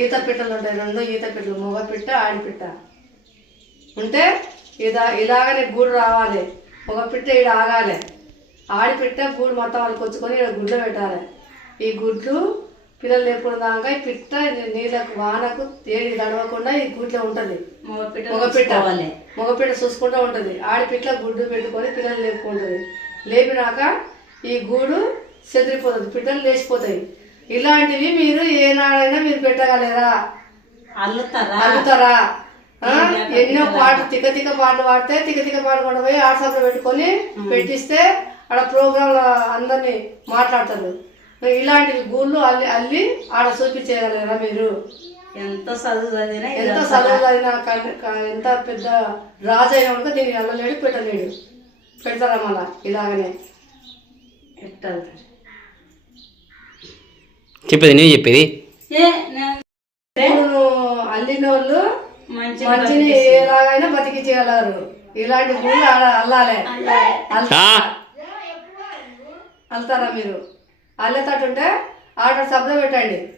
ఈత పిట్టలు ఉంటాయి రెండు ఈత పిట్టలు మగ పిట్ట ఆడి పిట్ట ఉంటే ఇదా ఇలాగనే గూడు రావాలి. మగ పిట్ట ఈడ ఆగాలి. ఆడి పిట్ట గూడు మొత్తం వాళ్ళకి వచ్చుకొని ఇక్కడ గుడ్లు పెట్టాలి. ఈ గుడ్లు పిల్లలు లేకుండా దాకా ఈ పిట్ట నీళ్ళకు వానకు తేడి తడవకుండా ఈ గుడ్లో ఉంటుంది. మగ పిట్ట మగ పిట్ట చూసుకోవాలి. మగపిట్ట చూసుకుంటూ ఉంటుంది. ఆడపిట్ల గుడ్డు పెట్టుకొని పిల్లలు లేపుకుంటుంది. లేపినాక ఈ గూడు చెదిరిపోతుంది. పిట్టలు లేచిపోతాయి. ఇలాంటివి మీరు ఏనాడైనా మీరు పెట్టగలరా? అల్లుతారా? అల్లుతారా? ఎన్నో పాటలు తిక్క తిక్క పాటలు పాడితే తిక్క తిక్క పాటలు కూడా పోయి ఆటసాపులో పెట్టుకొని పెట్టిస్తే ఆడ ప్రోగ్రాంలో అందరినీ మాట్లాడతారు. ఇలాంటివి గూళ్ళు అల్లి అల్లి ఆడ చూపించేయగలరా మీరు? ఎంత చదువు చదివినా ఎంత చదువులైనా కన్- క- ఎంత పెద్ద రాజు అయినా కూడా దీన్ని వెళ్ళలేడు పెట్టలేడు. పెడతారా మళ్ళా? ఇలాగనే? అల్లుతారు? చెప్పేది నువ్వు చెప్పేది? అల్లిన వాళ్ళు మంచి మంచిని ఎలాగైనా బతికించగలరు. ఇలాంటి ఊళ్ళు ఆడ- అల్లాలే. అల్- ఆ, అల్లుతారా? మీరు? అల్లేటట్టుంటే ఆట శబ్దం పెట్టండి.